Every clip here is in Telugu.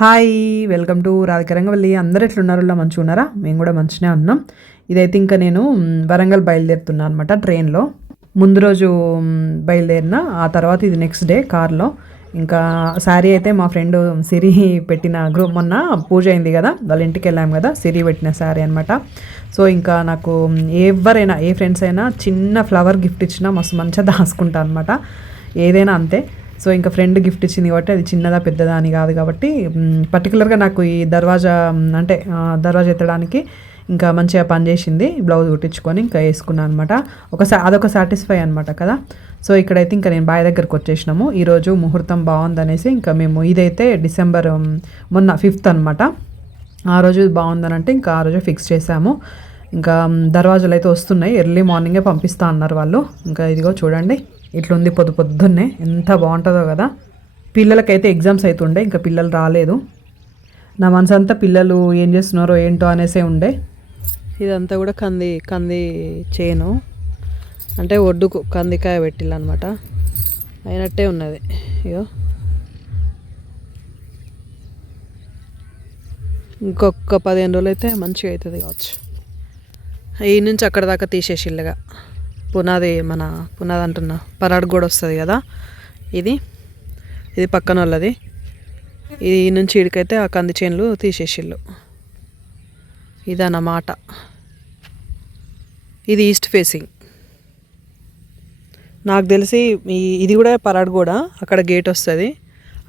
హాయ్ వెల్కమ్ టు రాధికరంగవల్లి అందరు ఎట్లున్నారు? మంచిగా ఉన్నారా? మేము కూడా మంచిగా ఉన్నాం. ఇదైతే ఇంకా నేను వరంగల్ బయలుదేరుతున్నా అనమాట ట్రైన్లో. ముందు రోజు బయలుదేరిన ఆ తర్వాత ఇది నెక్స్ట్ డే కార్లో. ఇంకా శారీ అయితే మా ఫ్రెండ్ సిరి పెట్టిన గ్రూప్ మొన్న పూజ అయింది కదా వాళ్ళ ఇంటికి వెళ్ళాము కదా సిరి పెట్టిన శారీ అనమాట సో ఇంకా నాకు ఎవరైనా ఏ ఫ్రెండ్స్ అయినా చిన్న ఫ్లవర్ గిఫ్ట్ ఇచ్చినా మస్తు మంచిగా దాచుకుంటా అనమాట ఏదైనా అంతే. సో ఇంకా ఫ్రెండ్ గిఫ్ట్ ఇచ్చింది కాబట్టి అది చిన్నదా పెద్దదా అని కాదు కాబట్టి పర్టికులర్గా నాకు ఈ దర్వాజా అంటే దర్వాజా ఎత్తడానికి ఇంకా మంచిగా పనిచేసింది బ్లౌజ్ కుట్టించుకొని ఇంకా వేసుకున్నాను అనమాట ఒక సా- అదొక సాటిస్ఫై అనమాట కదా. సో ఇక్కడైతే ఇంకా నేను బాయ్ దగ్గరకు వచ్చేసినాము. ఈరోజు ముహూర్తం బాగుందనేసి ఇంకా మేము ఇదైతే డిసెంబర్ మొన్న ఫిఫ్త్ అనమాట ఆ రోజు బాగుందని అంటే ఇంకా ఆ రోజు ఫిక్స్ చేసాము ఇంకా దర్వాజాలు అయితే వస్తున్నాయి. ఎర్లీ మార్నింగే పంపిస్తా అన్నారు వాళ్ళు. ఇంకా ఇదిగో చూడండి. ఇట్లుంది పొద్దు పొద్దున్నే. ఎంత బాగుంటుందో కదా. పిల్లలకైతే ఎగ్జామ్స్ అవుతుండే ఇంకా పిల్లలు రాలేదు. నా మనసు అంతా పిల్లలు ఏం చేస్తున్నారో ఏంటో అనేసే ఉండే. ఇదంతా కూడా కంది కంది చేను. అంటే ఒడ్డుకు కందికాయ పెట్టిల్లనమాట అయినట్టే ఉన్నది. ఇగో. ఇంకొక పదిహేను రోజులు అయితే మంచిగా అవుతుంది కావచ్చు. ఈ నుంచి అక్కడ దాకా తీసేసిల్లుగా. పునాది మన పునాది అంటున్నా పరాడు కూడా వస్తుంది కదా? ఇది. ఇది పక్కన వాళ్ళది ఈ నుంచి ఇడికైతే ఆ కంది చేనులు తీసేసిళ్ళు. ఇదన్నమాట. ఇది ఈస్ట్ ఫేసింగ్. నాకు తెలిసి ఇది కూడా పరాడు కూడా అక్కడ గేట్ వస్తుంది.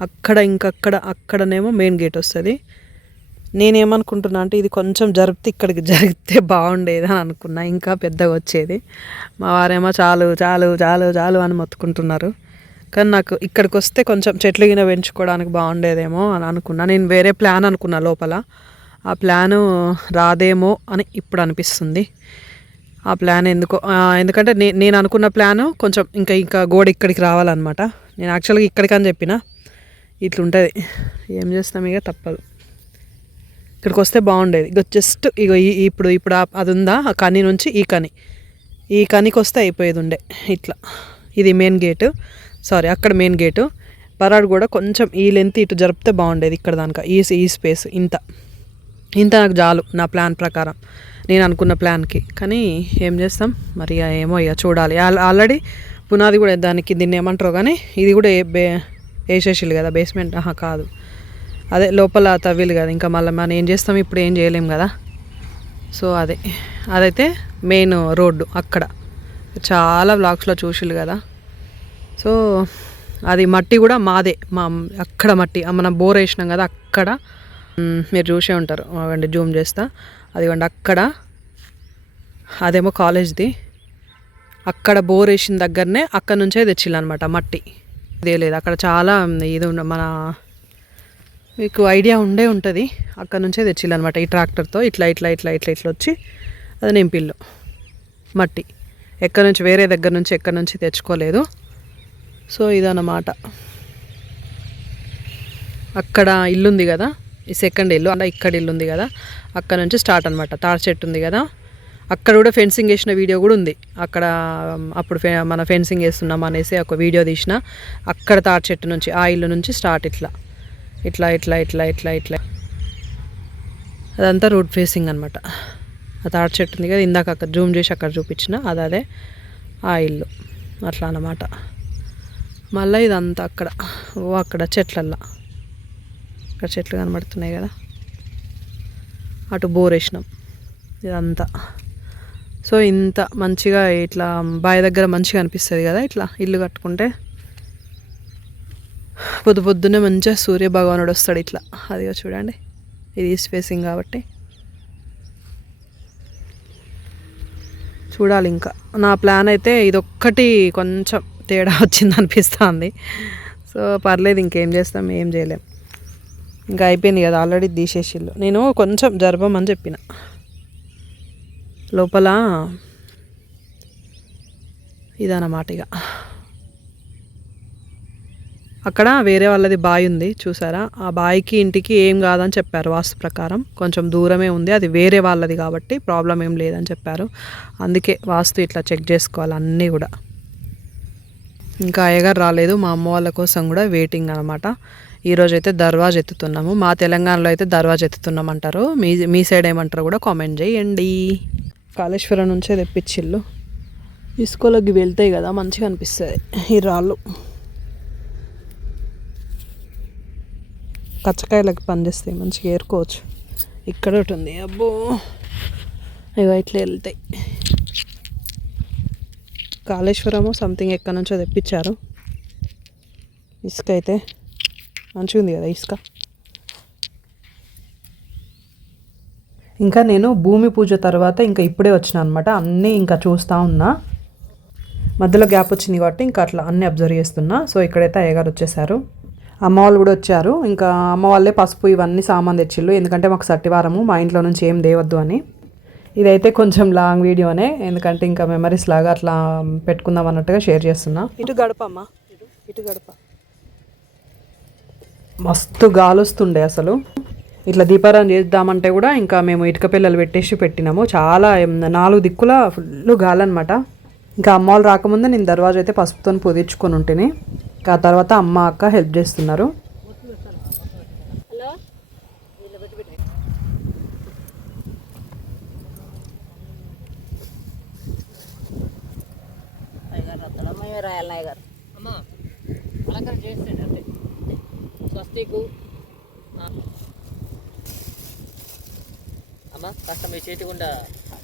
అక్కడ ఇంకక్కడ అక్కడనేమో మెయిన్ గేట్ వస్తుంది. నేనేమనుకుంటున్నా అంటే ఇది కొంచెం జరిపితే ఇక్కడికి జరిగితే బాగుండేది అని అనుకున్నా. ఇంకా పెద్దగా వచ్చేది. మా వారేమో చాలు చాలు చాలు చాలు అని మొత్తుకుంటున్నారు. కానీ నాకు ఇక్కడికి వస్తే కొంచెం చెట్లు గిన పెంచుకోవడానికి బాగుండేదేమో అని అనుకున్నా. నేను వేరే ప్లాన్ అనుకున్నా లోపల. ఆ ప్లాను రాదేమో అని ఇప్పుడు అనిపిస్తుంది. ఆ ప్లాన్ ఎందుకో ఎందుకంటే నే నేను అనుకున్న ప్లాను కొంచెం ఇంకా ఇంకా గోడ ఇక్కడికి రావాలన్నమాట. నేను యాక్చువల్గా ఇక్కడికని చెప్పిన. ఇట్లుంటుంది. ఏం చేస్తాం ఇక? తప్పదు. ఇక్కడికి వస్తే బాగుండేది. ఇక జస్ట్ ఇక ఈ- ఇప్పుడు ఇప్పుడు అది ఉందా ఆ కని నుంచి ఈ కని. ఈ కనికి వస్తే అయిపోయేది ఉండే ఇట్లా. ఇది మెయిన్ గేటు సారీ అక్కడ మెయిన్ గేటు పరాడు కూడా కొంచెం ఈ లెంత్ ఇటు జరిపితే బాగుండేది ఇక్కడ దానిక. ఈ ఈ స్పేస్ ఇంత. ఇంత నాకు చాలు నా ప్లాన్ ప్రకారం. నేను అనుకున్న ప్లాన్కి కానీ ఏం చేస్తాం? మరి ఏమో ఇక చూడాలి. ఆల్రెడీ పునాది కూడా దానికి దీన్ని ఏమంటారు కానీ ఇది కూడా వేసేసిల్లు కదా. బేస్మెంట్ ఆహా కాదు. అదే లోపల తవ్విలు కదా ఇంకా మళ్ళీ మనం ఏం చేస్తాం? ఇప్పుడు ఏం చేయలేం కదా. సో అదే. అదైతే మెయిన్ రోడ్డు అక్కడ. చాలా బ్లాక్స్లో చూసిల్లు కదా. సో అది మట్టి కూడా మాదే. మా అక్కడ మట్టి. మనం బోర్ వేసినాం కదా అక్కడ. మీరు చూసే ఉంటారు. అవండి జూమ్ చేస్తా. అదిగోండి అక్కడ. అదేమో కాలేజ్ది. అక్కడ బోర్ వేసిన దగ్గరనే అక్కడ నుంచే తెచ్చిల్లనమాట మట్టి. ఇదే లేదు. అక్కడ చాలా ఇది ఉన్న మన మీకు ఐడియా ఉండే ఉంటుంది. అక్కడ నుంచే తెచ్చిల్లనమాట ఈ ట్రాక్టర్తో. ఇట్లా ఇట్లా ఇట్లా ఇట్లా ఇట్లా వచ్చి అది నింపిల్లు మట్టి. ఎక్కడి నుంచి వేరే దగ్గర నుంచి ఎక్కడి నుంచి తెచ్చుకోలేదు. సో ఇదన్నమాట. అక్కడ ఇల్లు ఉంది కదా. ఈ సెకండ్ ఇల్లు. అలా ఇక్కడ ఇల్లు ఉంది కదా. అక్కడ నుంచి స్టార్ట్ అనమాట తాడి చెట్టు ఉంది కదా. అక్కడ కూడా ఫెన్సింగ్ వేసిన వీడియో కూడా ఉంది. అక్కడ అప్పుడు ఫె మన ఫెన్సింగ్ వేస్తున్నాం అనేసి ఒక వీడియో తీసిన. అక్కడ తాడి చెట్టు నుంచి ఆ ఇల్లు నుంచి స్టార్ట్ ఇట్లా. ఇట్లా ఇట్లా ఇట్లా ఇట్లా ఇట్లా. అదంతా రోడ్ ఫేసింగ్ అనమాట ఆ తాడి చెట్టు ఉంది కదా ఇందాక అక్కడ జూమ్ చేసి అక్కడ చూపించిన అది అదే ఆ ఇల్లు. అట్లా అన్నమాట. మళ్ళీ ఇదంతా అక్కడ. ఓ అక్కడ చెట్లల్లో. అక్కడ చెట్లు కనబడుతున్నాయి కదా. అటు బోర్ వేసినాం. ఇదంతా. సో ఇంత మంచిగా ఇట్లా బావి దగ్గర మంచిగా అనిపిస్తుంది కదా ఇట్లా ఇల్లు కట్టుకుంటే. పొద్దు పొద్దున్నే మంచిగా సూర్య భగవానుడు వస్తాడు ఇట్లా. అదిగో చూడండి. ఇది ఈస్ట్ ఫేసింగ్ కాబట్టి. చూడాలి ఇంకా. నా ప్లాన్ అయితే ఇదొక్కటి కొంచెం తేడా వచ్చింది అనిపిస్తుంది. సో పర్లేదు ఇంకేం చేస్తాం ఏం చేయలేం. ఇంకా అయిపోయింది కదా ఆల్రెడీ తీసేసిల్లు నేను కొంచెం జరపమని చెప్పిన. లోపల ఇదన్నమాట ఇక అక్కడ వేరే వాళ్ళది బావి ఉంది చూసారా? ఆ బావికి ఇంటికి ఏం కాదని చెప్పారు వాస్తు ప్రకారం. కొంచెం దూరమే ఉంది అది వేరే వాళ్ళది కాబట్టి ప్రాబ్లం ఏం లేదని చెప్పారు. అందుకే వాస్తు ఇట్లా చెక్ చేసుకోవాలి అన్నీ కూడా. ఇంకా అయ్యగారు రాలేదు మా అమ్మ వాళ్ళ కోసం కూడా వెయిటింగ్ అనమాట ఈరోజు అయితే దర్వాజ్ ఎత్తుతున్నాము. మా తెలంగాణలో అయితే దర్వాజ్ ఎత్తుతున్నాం అంటారు. మీ మీ సైడ్ ఏమంటారు కూడా కామెంట్ చేయండి. కాళేశ్వరం నుంచే తెప్పించిల్లు ఇసుకలోకి వెళ్తాయి కదా మంచిగా అనిపిస్తుంది. ఈ రాళ్ళు. కచ్చకాయలకి పనిచేస్తాయి మంచిగా ఏరుకోవచ్చు. ఇక్కడ ఒకటి ఉంది. అబ్బో! ఇవి ఇట్లా వెళ్తాయి. కాళేశ్వరము సంథింగ్ ఎక్కడి నుంచో తెప్పించారు. ఇసుక అయితే మంచిగా ఉంది కదా ఇసుక. ఇంకా నేను భూమి పూజ తర్వాత ఇంకా ఇప్పుడే వచ్చిన అనమాట అన్నీ ఇంకా చూస్తూ ఉన్నా. మధ్యలో గ్యాప్ వచ్చింది కాబట్టి ఇంకా అట్లా అన్నీ అబ్జర్వ్ చేస్తున్నా. సో ఇక్కడైతే అయ్యగారు వచ్చేసారు. అమ్మ వాళ్ళు కూడా వచ్చారు. ఇంకా అమ్మ వాళ్ళే పసుపు ఇవన్నీ సామాన్ తెచ్చిళ్ళు. ఎందుకంటే మాకు సట్టివారము మా ఇంట్లో నుంచి ఏం దేవద్దు అని. ఇదైతే కొంచెం లాంగ్ వీడియోనే ఎందుకంటే ఇంకా మెమరీస్ లాగా అట్లా పెట్టుకుందాం అన్నట్టుగా షేర్ చేస్తున్నా. ఇటు గడపమ్మా ఇటు గడప. మస్తు గాలి వస్తుండే అసలు. ఇట్లా దీపారాధన చేద్దామంటే కూడా ఇంకా మేము ఇటుక పిల్లలు పెట్టేసి పెట్టినాము. చాలా నాలుగు దిక్కుల ఫుల్ గాలి అనమాట ఇంకా అమ్మ వాళ్ళు రాకముందే నేను దర్వాజా అయితే పసుపుతో పొదించుకొని ఉంటేనే. ఆ తర్వాత అమ్మ అక్క హెల్ప్ చేస్తున్నారు. రాయాలి నాయ గారు అమ్మా అలంకరణ చేస్తాడు అంతే. స్వస్తికు. అమ్మా కాస్త మీ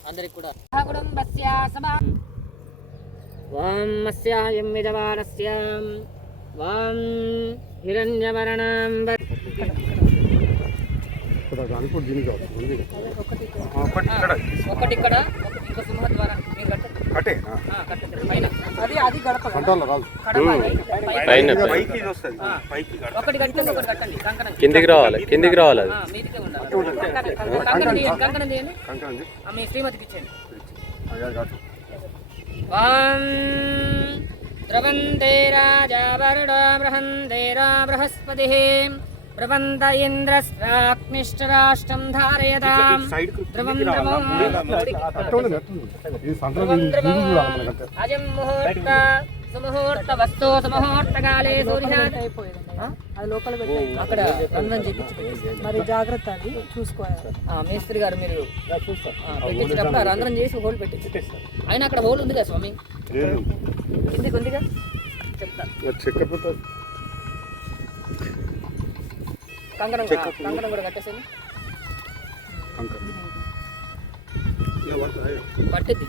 అందరికి కూడా. వాం మస్యాయం విధవానస్య వాం హిరణ్యవర్ణం ఒకటి ఇక్కడ ఇంకో అది గడప. ఒకటి కట్టండి ఒకటి కట్టండి. కంకణం. కిందికి రావాలి. కిందికి రావాలి అది. మీదికే ఉండాలి. కంకణం తీయండి కంకణం తీయండి. కంకణండి ఆ, మీ శ్రీమతికి ఇచ్చేయండి. అయ్యారు కాదు వాం ద్రవంతే రాజా వరుడో బృహంతే రా బృహస్పతిः బ్రవంత ఇంద్రస్రాక్నిష్టరాష్ట్రం ధారయతాం సైడ్ ద్రవం ద్రవం ఇది సుముహూర్త వస్తు సుముహూర్తకాలే సూర్య అది లోపల పెట్టి అక్కడ చేపించి పెట్టేసి. మరి జాగ్రత్త అది. చూసుకోవాలి. ఆ, మేస్త్రి గారు మీరు పెట్టించినప్పుడు ఆ రంధ్రం చేసి హోల్ పెట్టి అయినా అక్కడ హోల్ ఉంది కదా స్వామి? లేదు. కిందికి ఉందిగా? చెప్తా. చెక్కపోతే కంకణం కంకణం కూడా కట్టేసాను కంకణం. పట్టిద్ది.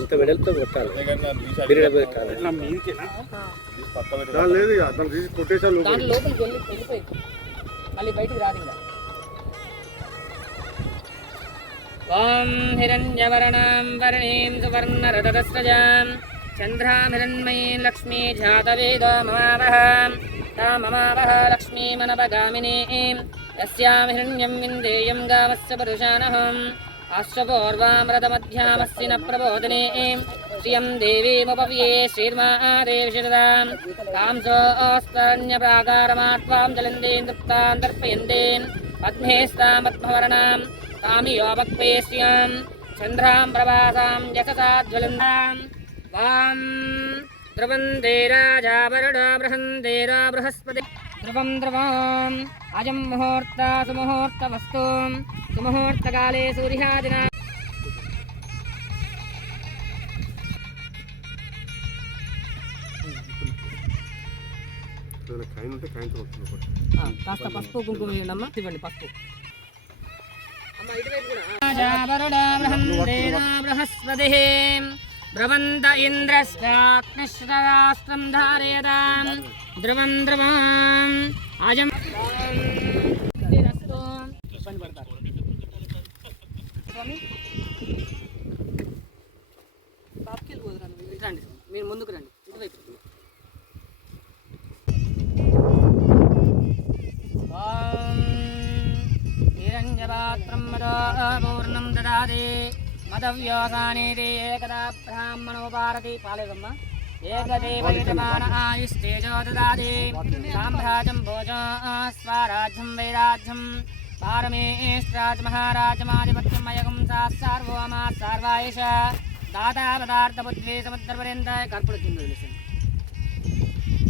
ఇంత వెడల్తో కొట్టాలి. ఇట్లా మీదికేనా? లేదు అతను తీసి కొట్టేసారు లోపలికి. దాని లోపలికి వెళ్ళి వెళ్ళిపోయింది మళ్ళీ బయటికి రాదు ఇంకా. ఓం హిరణ్యవర్ణాం వర్ణీం సువర్ణరథదస్రజాం. చంద్రామిరణ్మయీం లక్ష్మీ జాతవేదో మమావహ. తామమావహ లక్ష్మీమనవగామినీం యస్యాం హిరణ్యం విందేయం గావస్య పరుషానహం. అశ్వపూర్వామృతమధ్యామస్సి న ప్రబోధనీం శ్రియం దేవీముపవ్యే శ్రీర్మాదేవిషదాం కాంసోస్పర్ణ్యప్రాకారమాత్వాం జలందేన్ తృప్తాం దర్పయందేన్ పద్మేస్తాం పద్మవర్ణాం కామియోపక్వే శ్రియాం చంద్రాం ప్రభాసాం యశసా జ్వలందాం వాం ధ్రువందే రాజా వరుడో బృహందే బృహస్పతి ధ్రువం ధ్రువాం అజం ముహూర్త సుముహూర్త వస్తు సుముహూర్తకాలే సూర్యాదిన. కాస్త పసుపు కుంకుమ ఇవ్వండమ్మా ఇవ్వండి పసుపు. బృహస్పతి. బ్రవంత ఇంద్రశ్చాగ్నిశ్రాస్త్రం ధారయతాం. ధ్రువం ధ్రువం. అజం ఇబ్బంది పడతారు స్వామి ఇటు రండి మీరు ముందుకు రండి. ఇటువైపు పూర్ణం దాది మదవ్యోసానేది ఏకదా బ్రాహ్మణోపారతి పాలేదమ్మ ఏకదేవ యజమాన ఆయుస్తేజో దాది సామ్రాజ్యం భోజో స్వరాజ్యం వైరాజ్యం పారమేష్ట్రాజ్ మహారాజమాధిపత్యం అయగం సార్వోమా సార్వాయుష దాతా పదార్థ బుద్ధి సముద్రపర్యంత కర్పుడు కింద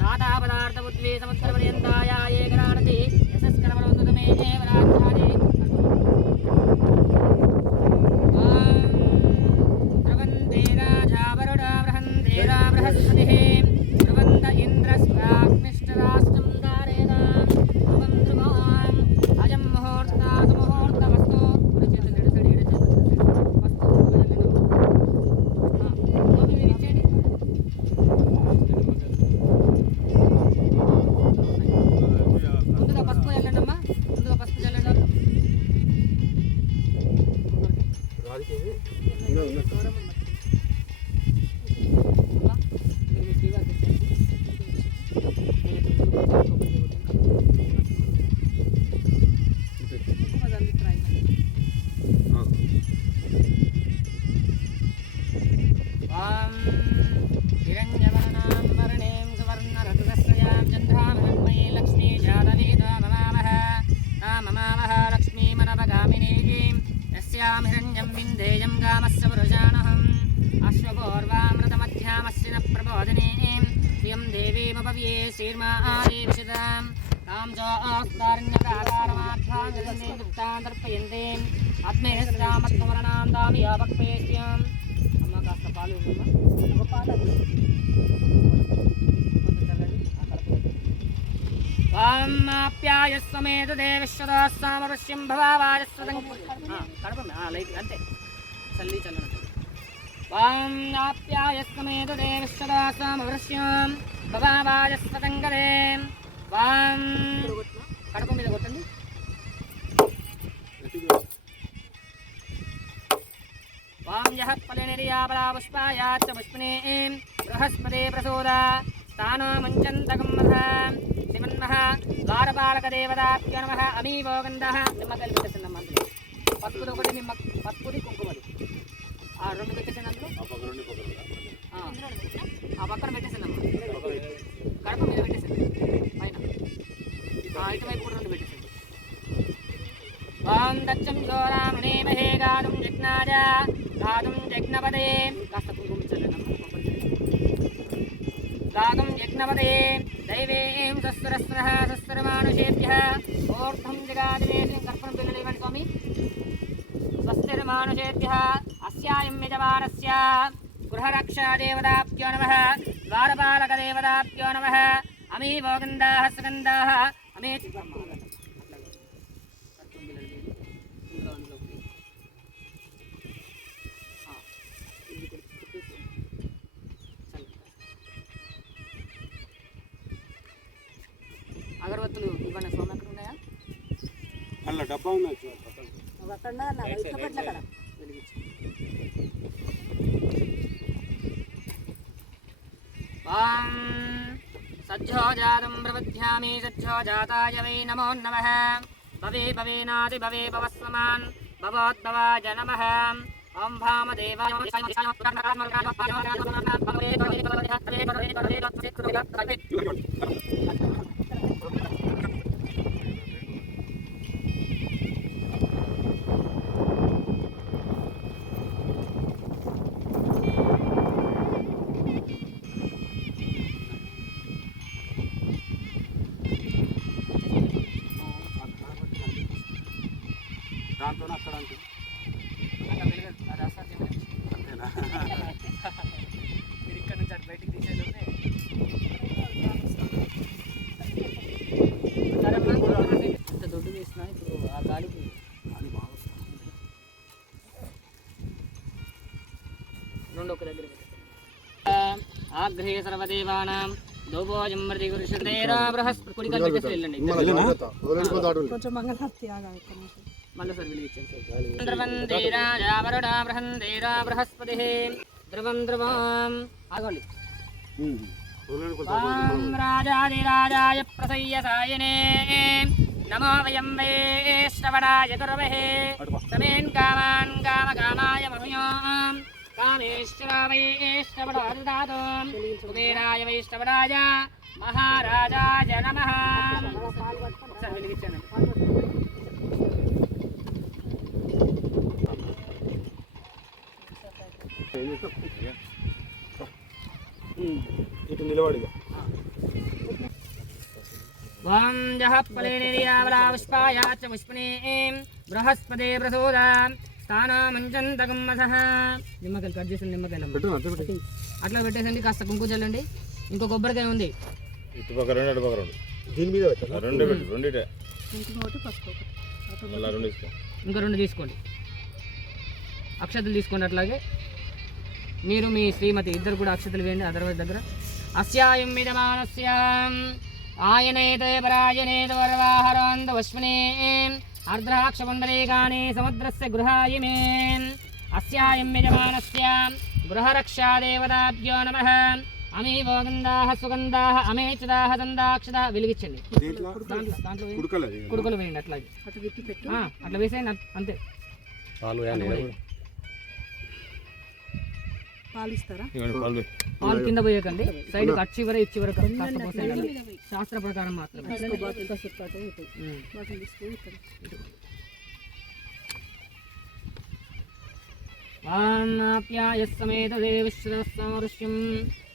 నాదాపదార్థ బుద్ధి సముద్ర పర్యంతాయ ఏ గణానతి యశస్కరమవంతు మే ఏవ రాజధాని ధ్రువందే వామాప్యాయస్వమేత దేవిశ్వదాస్సామరుష్యం భవావాయస్వదం కడపండి లైట్ అంతే. చల్లి చల్లనండి వామాప్యాయస్వమేత దేవిశ్వదాస్సామరుష్యం భవావాయస్వదంగదే వాం. కడప మీద కొట్టండి. వాం యః ఫలనిర్యాపలా పుష్పాయాచ్చ పుష్పిణీం బృహస్పతి ప్రసోదా. స్థానో ముంచంతకం మధ శివన్మః ద్వారపాలకదేవతాభ్యో నమః అమీవో గంధః నిమ్మకాయలు పెట్టేసింది అమ్మ అందులో। పసుపుది ఒకటి నిమ్మ పసుపుది కుంకుమది। ఆ రెండు పెట్టేసింది అందులో? ఆ. పక్కన పెట్టేసింది అమ్మ. గడప మీద పెట్టేసింది. పైన. ఇటువైపు కూడా రెండు పెట్టేసింది. వాం దచ్చం ఘోరామణే మహే గాదుం జగ్నాజ గాదుం జగ్నపదే కాస్త కుంకుమ చల్లనమ్మ. గాదుం యజ్ఞపదే దైవేం సస్వరస్రః సస్వరమానుషేభ్యः ఓర్ధం జగాదివేశం కర్పణం పిల్లలేవండి స్వామి స్వస్తిర్మానుషేభ్యः అస్యాయం యజమానస్య గృహరక్షాదేవతాభ్యో నమः ద్వారపాలకదేవతాభ్యో నమः అమీవో గంధాः సుగంధాः అలా డబ్బా ఉన్నది చూడు పక్కన. వెలిగించు. వాం సజ్జోజాతం ప్రబధ్యామి సజ్జోజాతాయ వై నమో నమః భవే భవేనాది భవే భవస్వమాన్ భవోద్భవాయ నమః ఓం భామదేవాయ దాంతో అక్కడ అంటే అంతేనా మీరు ఇక్కడ నుంచి అటు బయటికి తీసేలోనే ఇంత దొడ్డు చేసినా ఇప్పుడు ఆ గాలికి అది బాగా వస్తుంది. రెండు ఒక దగ్గర ఆగ్రహే సర్వదేవానాం దోభోజం మృతి గురుషుడేరా బృహస్పతి కుడి కాలు పెట్టేసి వెళ్ళండి మళ్ళీ సార్ వెలిగించాను బృహస్పతి. ధ్రువం ధ్రువం. ఆగండి. వదలండి కొంచెం. ప్రసయ్యసాయనే నమో వయం వైశ్రవణాయ కుర్వహే సమేన్ కామాన్ కామకామాయ మహుయాం. కామేశ్వర కుబేరాయ వైష్ణవరాయ మహారాజాయ నమః ఒకసారి వెలిగించాను ఇటు నిలబడిగా వాం జహ ఫలేనిర్యావలాపుష్పాయ చ పుష్పనే బృహస్పతి ప్రసోదా. స్థానమంచంతకం మసః నిమ్మకాయలు కట్ చేసిన నిమ్మకాయలు అట్లా పెట్టేసండి కాస్త కుంకుమ చల్లండి. ఇంకో కొబ్బరికాయ ఉంది. ఇటుపక్క రెండు అటుపక్క రెండు. దీని మీద పెట్టాలా? రెండు పెట్టి రెండిటే. మళ్ళీ రెండు ఇస్తాం ఇంకో రెండు తీసుకోండి. అక్షతలు తీసుకోండి అట్లాగే. మీరు మీ శ్రీమతి ఇద్దరు కూడా అక్షతలు వేయండి అదర్వైజ్ దగ్గర. అస్యాయం విధమానస్య ఆయనేతే పరాయనేత వరవాహరాంత వశ్వనే అర్ద్రాక్షమండలీకాని సముద్రస్య గృహాయిమే అస్యాయం యజమానస్య గృహరక్షా దేవతాభ్యో నమః. అమీవో గంధాః సుగంధాః అమేచుదాః దందాక్షదాః వెలిగించండి. కుడుకలు వేయండి. అట్లాగే. అట్లా వేసేయండి అంతే. పాలు కింద పోయకండి. సైడ్ అటు చివర కాస్త పోసేయండి శాస్త్ర ప్రకారం మాత్రమే. ఉమ్. వామాప్యాయ సమేత దేవిశ్వరస్సమృష్యం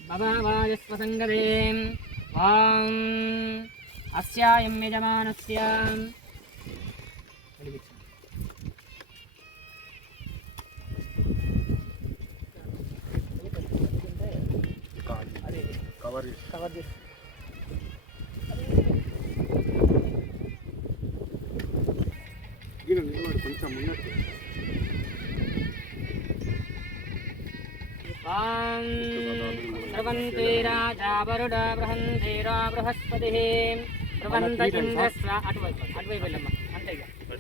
భవాయస్వ సంగదే వాం అస్యాయం యజమానస్య. కవర్ చేసి. కవర్ చేసి ఈయన నిలబడి కొంచెం ముందరికి వాం స్రవంతే రాజా వరుడ బృహంతే రా బృహస్పతి ప్రవంత ఇంద్రస్వ అటువైపు అటువైపు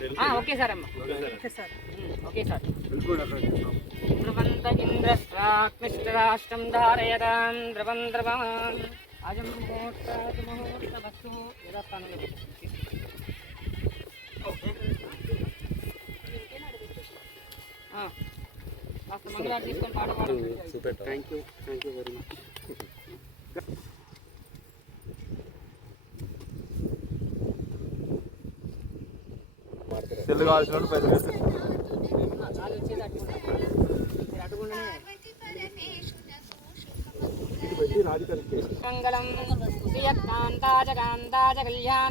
వెళ్ళమ్మా అంతే ఇక ఆ, ఓకే సార్ అమ్మా ఉమ్, ఓకే సార్ వెళ్ళిపోయి అక్కడ ధ్రువంత ఇంద్రస్వాక్నిష్టరాష్ట్రం ధారయతాం ధ్రువం ధ్రువం అజం ముహూర్తాత్ ముహూర్తవస్తు యథాస్థానంలో పెట్టు. ఆ, కాస్త మంగళవారం తీసుకొని పాట పాడండి చూపెట్టు thank you thank you very much తెల్లు కావాల్సిన వాళ్ళు పైసలు వేస్తారు. గాలి వచ్చేది అట్టుకుంటా మీరు అట్టుకుండానే ఇది పెట్టి రాధికారికి కేసు మంగళం శ్రీయకాంతాజ కాంతాజ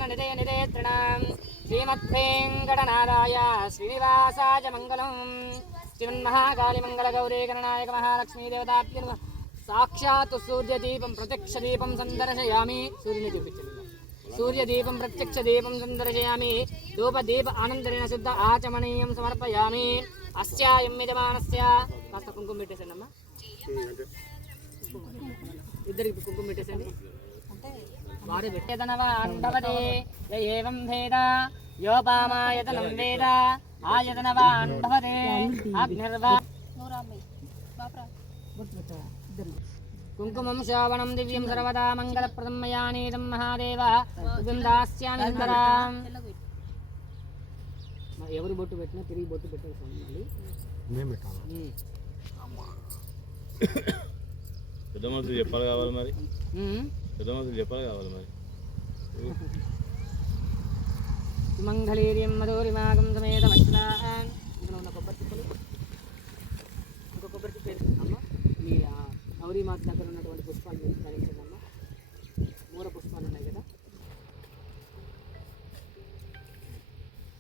నిదే నిదేత్రిణాం శ్రీమద్వేంకటనారాయ శ్రీనివాసాజ మంగళం శ్రీమన్మహాకాళి మంగళ గౌరీ గణనాయక మహాలక్ష్మీ దేవతాభ్య నమః సాక్షాత్ సూర్యదీపం ప్రత్యక్ష దీపం సందర్శయామి. సూర్యుని చూపించండి. సూర్యదీపం ప్రత్యక్ష దీపం సందర్శయామి ధూపదీప ఆనందరేణ శుద్ధ ఆచమనీయం సమర్పయామి. అస్యాయం యజమానస్య కాస్త కుంకుమ పెట్టేసండి అమ్మా. ఇద్దరికి కుంకుమ పెట్టేసండి వారు పెట్టేదనవాండవదే ఏం భేద? యోపామాయతనం వేద. ఆయతనవాన్ భవతే అగ్నిర్వా కుంకుమం శ్రావణం దివ్యం సర్వదా మంగళప్రదం మయా నీతం మహాదేవ తుభ్యం దాస్యామి ఎవరు బొట్టు పెట్టినా తిరిగి బొట్టు పెట్టాల్సి మళ్ళీ? మేము పెట్టాలా. పెద్ద మనుషులు చెప్పాలి కావాలి మరి. పెద్ద మనుషులు చెప్పాలి కావాలి మరి. సుమంగళీర్యం మధురిమాగం సమేతమశ్నాన్ ఇందులో ఉన్న కొబ్బరి చిప్పలు ఇంకో కొబ్బరి చిప్ప వేసుకో. అమ్మ మీ ఆ గౌరీ మాత దగ్గర ఉన్నటువంటి పుష్పాలు మీరు ధరించండి అమ్మ మూల పుష్పాలు ఉన్నాయి కదా?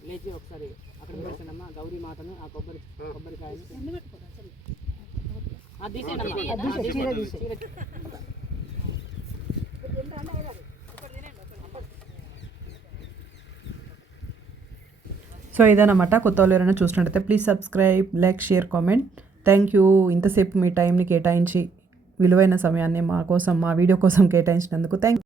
లేచి ఒకసారి అక్కడ పెట్టండి అమ్మ గౌరీ మాతను ఆ కొబ్బరి కొబ్బరికాయని సో ఇదన్నమాట. కొత్త వాళ్ళు ఎవరైనా చూసినట్టయితే please subscribe like share comment thank you ఇంతసేపు మీ టైంని కేటాయించి విలువైన సమయాన్ని మా కోసం మా వీడియో కోసం కేటాయించినందుకు థ్యాంక్